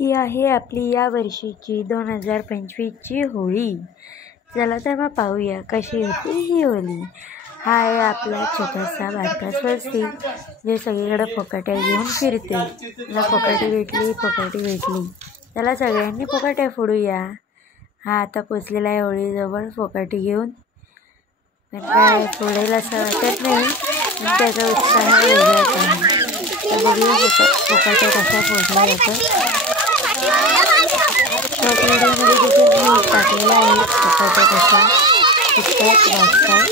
ही आहे आपली या वर्षीची 2025ची होळी। चला तर मग पाहूया कशी होती ही होळी। हा आहे आपला छोटासा बारका स्वस्तिक जे सगळीकडे फुकट्या घेऊन फिरते। मला फुकटी भेटली। चला सगळ्यांनी फुकट्या फोडूया। हा आता पोचलेला आहे होळीजवळ फुकटी घेऊन, पण काय फोडेल असं वाटत नाही, पण त्याचा उत्साह वेगळाच आहे। तर बघूया फुकट्या कशा फोडल्या जातात। शॉर्ट व्हिडिओमध्ये देखील मी टाकलेला आहे फुकट्या कशा फुटतात वाजतात।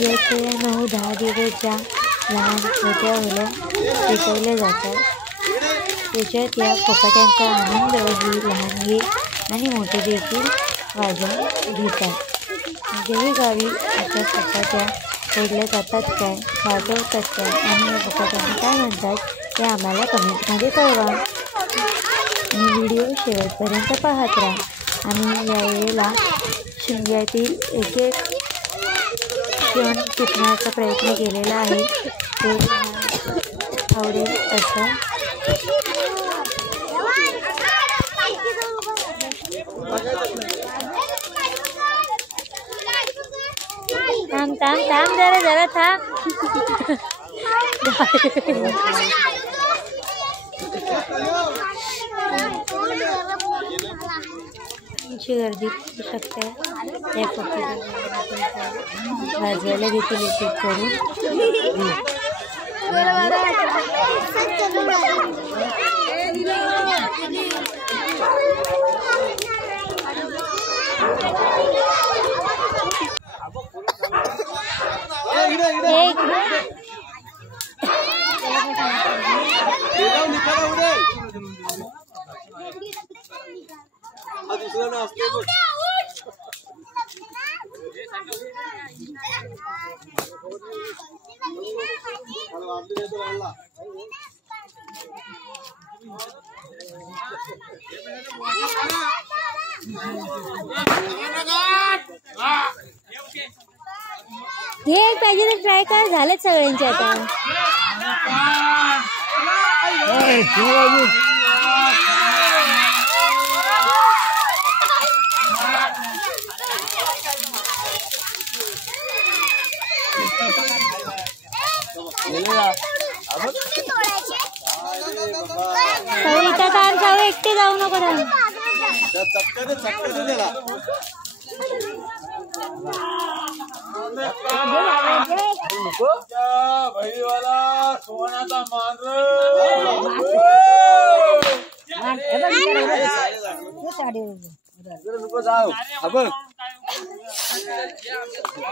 येथे 9-10 दिवस ज्या लहान छोट्या होळ्या पेटवल्या जातात, त्याच्यात या फुकट्यांचा आनंद ही लहान घे आणि मोठे देखील वाजवून घेतात। तुमच्याही गावी अशा फुकट्या फोडल्या जातात काय, वाजवतात काय, आणि या फुकट्यांना काय म्हणतात ते आम्हाला कमेंटमध्ये कळवा। आणि व्हिडिओ शेवटपर्यंत पाहत राहा। आम्ही यावेळेला शिमग्यातील एक क्षण टिपण्याचा प्रयत्न केलेला आहे, ते आवडेल असं। थांब जरा थांब। आमची गर्दी करू शकते त्या फुकट्या वाजवायला देखील एक करून। हे एक पाहिजे तर ट्राय कर, झालेच सगळ्यांचे आता। जाऊ एकटे जाऊ नको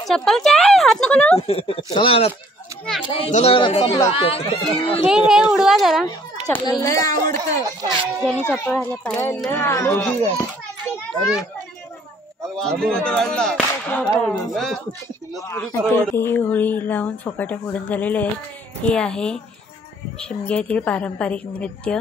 चप्पल क्या हात नको लावू। हे उडवा जरा चप्पल, ज्याने चप्पल घातल्या पाहिजे। ही होळी लावून फुकट्या फोडून झालेले आहेत। हे आहे शिमग्यातील पारंपरिक नृत्य।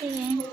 मस्ती आहे.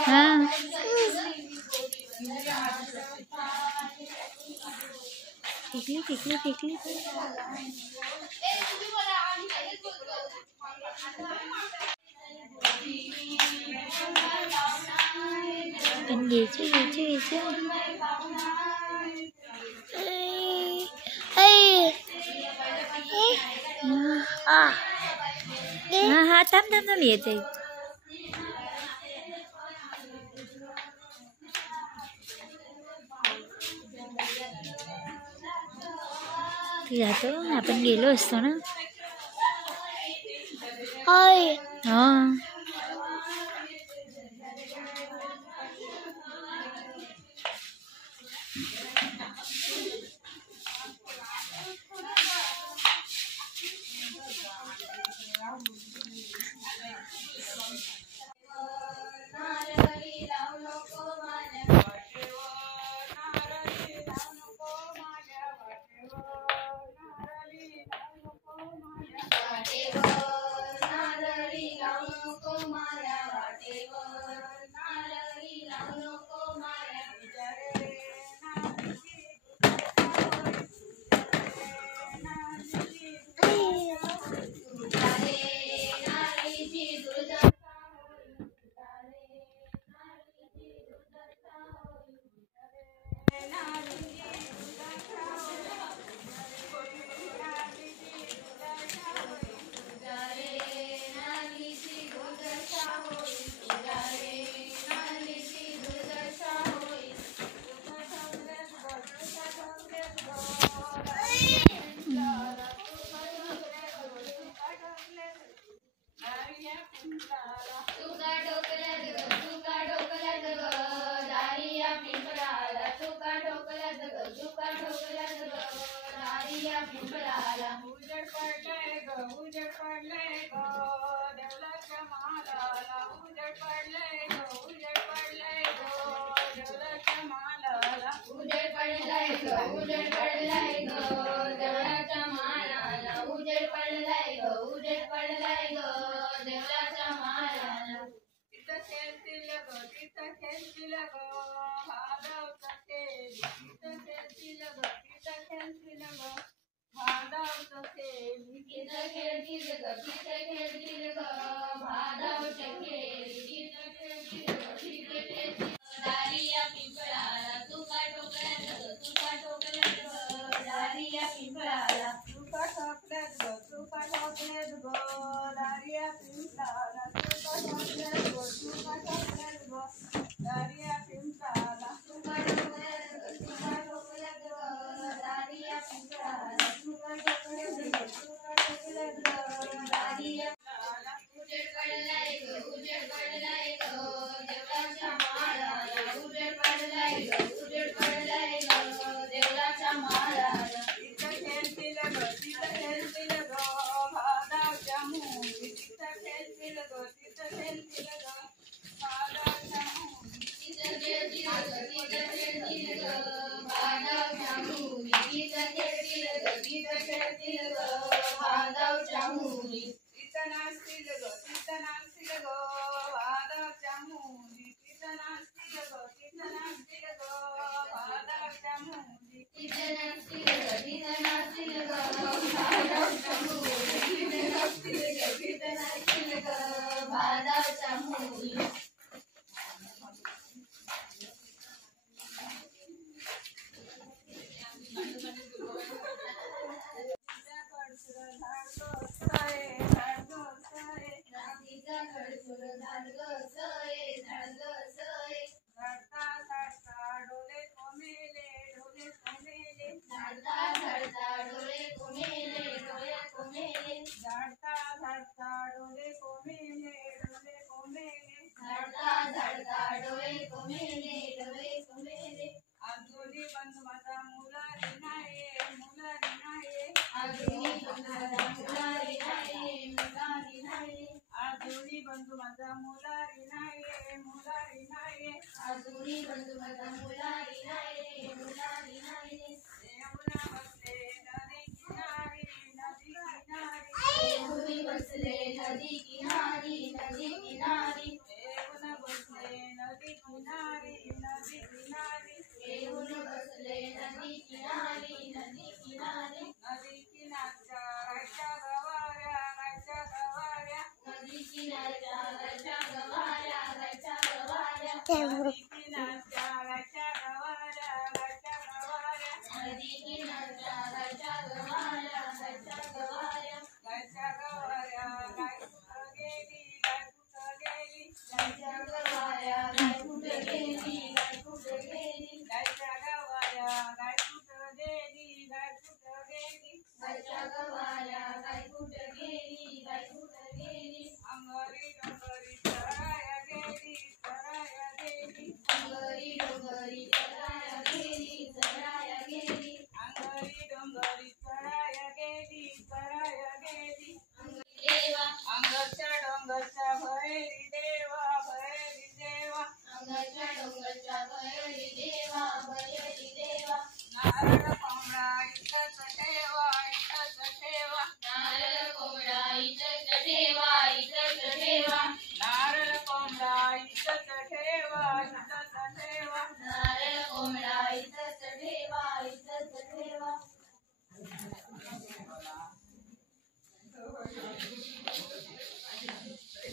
हा टिकली टिकली टिकली पण घ्यायचे घ्यायचे घ्यायचे. हा हा थांब थांब थांब येते. जातो आपण गेलो असतो ना. हा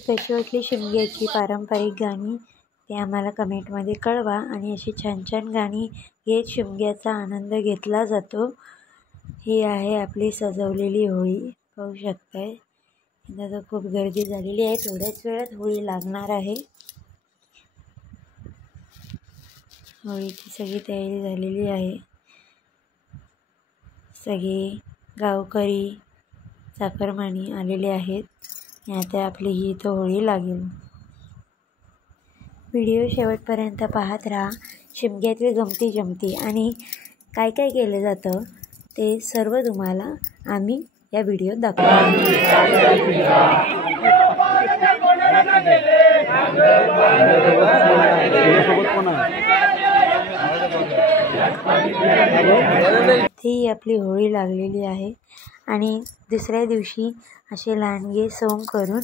कशी वाटली शिमग्याची पारंपरिक गाणी ते आम्हाला कमेंटमध्ये कळवा. आणि अशी छान छान गाणी घेत शिमग्याचा आनंद घेतला जातो. ही आहे आपली सजवलेली होळी, पाहू शकताय. यंदा तर खूप गर्दी झालेली आहे. थोड्याच वेळात होळी लागणार आहे. होळीची सगळी तयारी झालेली आहे. सगळे गावकरी चाकरमानी आलेले आहेत. आता आपली ही इथं होळी लागेल. व्हिडिओ शेवटपर्यंत पाहत राहा. शिमग्यातील गमती जमती आणि काय काय केलं जातं ते सर्व तुम्हाला आम्ही या व्हिडिओत दाखवू. ही आपली होळी लागलेली आहे. आणि दुसऱ्या दिवशी असे लांडगे सोंग करून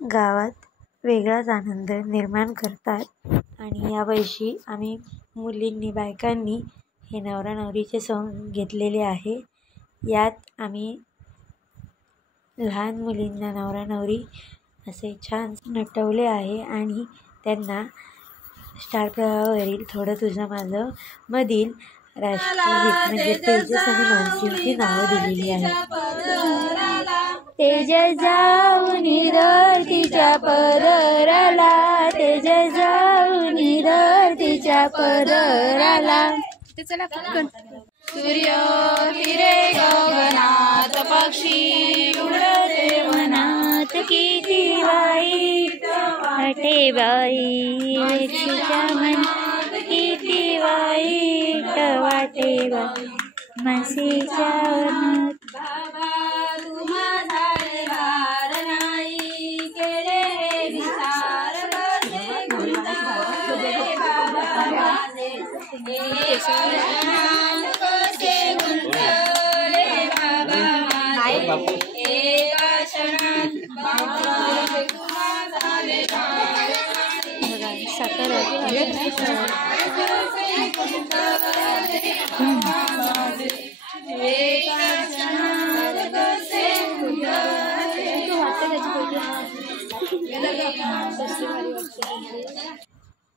गावात वेगळाच आनंद निर्माण करतात. आणि यावर्षी आम्ही मुलींनी बायकांनी हे नवरा नवरीचे सोंग घेतलेले आहे. यात आम्ही लहान मुलींना नवरा नवरी असे छान नटवले आहे आणि त्यांना स्टार प्रवाहावरील थोडं तुझं माझं मधील राष्ट्रगीत म्हणजे तेजस आणि मानसींची नावं दिलेली आहेत. तेजस जाऊन धरतीच्या पदराला, तेजस जाऊन धरतीच्या पदराला. सूर्य फिरे गगनात, पक्षी उडते वनात, किती वाईट वाटे बाई तुझ्या मनात, किती वाईट वाटे बाई म्हशीच्या वनात. बाबा तुम्हा झाले भार नाही, केले हे विचार कसे गुंतले बाबा माझे, कसे गुंतले बाबा माझे, एका क्षणात बाबा तुम्हा झाले भार नाही, साखर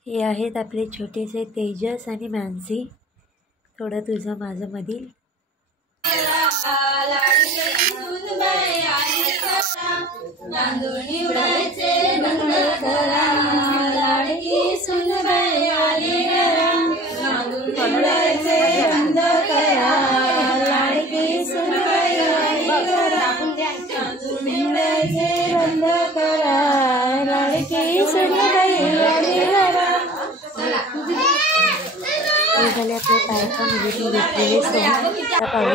हे आहेत आपले छोटेसे तेजस आणि मानसी. थोडं तुझं माझं मधील. झाले आपल्या पायाच्या मुलीतून घेतलेले सण पाहू.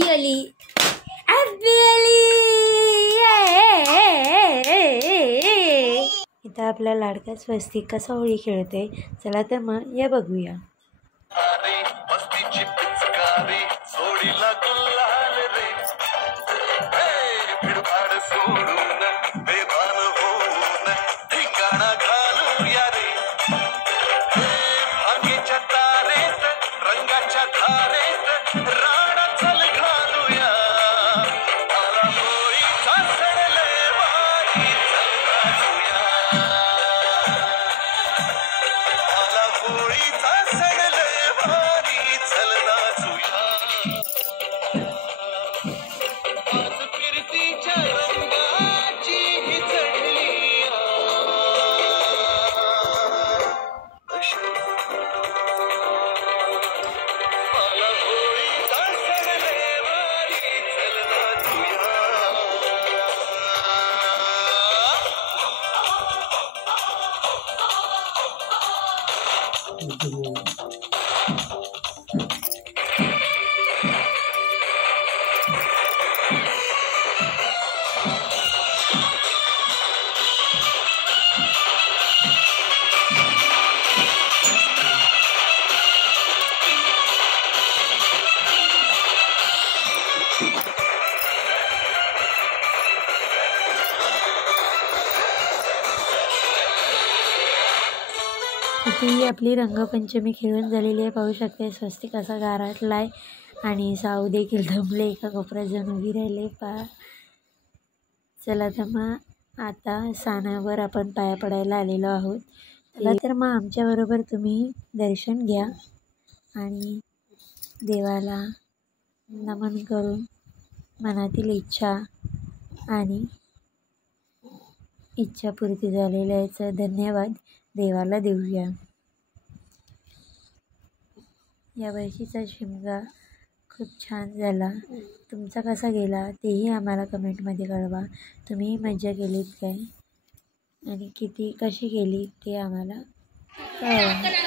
Happy Holy, happy Holy. इथं आपला लाडका स्वस्तिक कसा होळी खेळते, चला तर मग या बघूया. ही आपली रंगपंचमी खेळून झालेली आहे. पाहू शकते स्वस्तिक असा गारटला आहे आणि साऊ देखील दमले, एका कोपऱ्यात जाऊन उभी राहिले. चला तर मग आता सानावर आपण पाया पडायला आलेलो आहोत. चला तर मग आमच्याबरोबर तुम्ही दर्शन घ्या आणि देवाला नमन करून मनातील इच्छा आणि इच्छापूर्ती झालेल्याचं धन्यवाद देवाला देऊया. या वर्षीचा शिमगा खूप छान झाला. तुमचा कसा गेला तेही आम्हाला कमेंटमध्ये कळवा. तुम्ही मजा केलीत काय आणि कशी केली ते आम्हाला कळवा.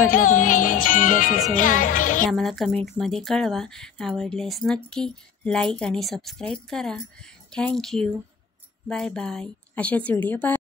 वाटला तुम्हाला शिंद्याचा सोहळा हे आम्हाला कमेंटमध्ये कळवा. आवडल्यास नक्की लाईक आणि सबस्क्राईब करा. थँक्यू. Bye bye. अशाच व्हिडिओ पहा.